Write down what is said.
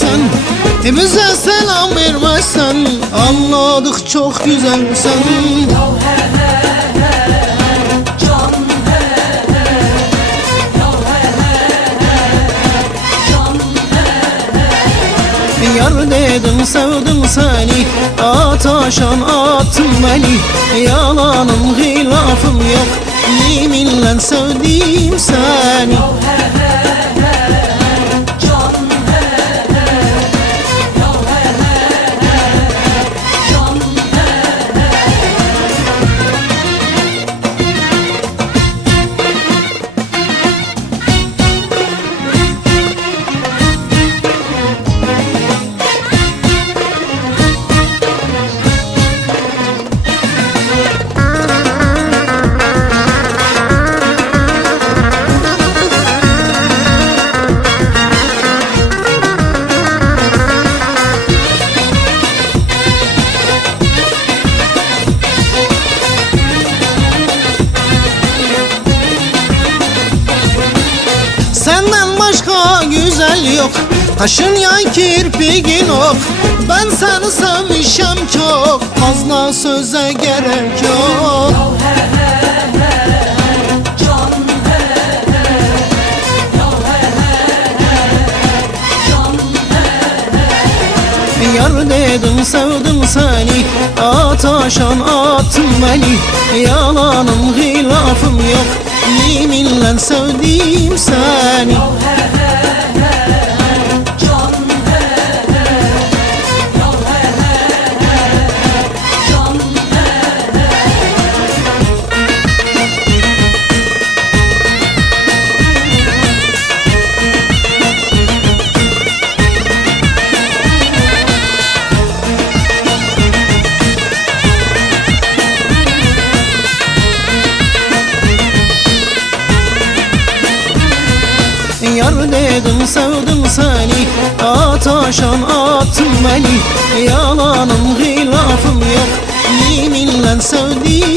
sen, bize selam vermezsen, anladık çok güzelsen. Yar dedim sevdim seni, ataşan attın beni. Yalanım hilafım yok, yeminle sevdim seni. Senden başka güzel yok, taşın yan kirpiğin ok. Ben seni sevmişem çok, fazla söze gerek yok. Yar dedim sevdim seni, ataşan attın beni. Yalanım hilafım yok, yeminle sevdim seni. Yar dedim sevdim seni, ataşan attın beni. Yalanım hilafım yok, yeminle sevdim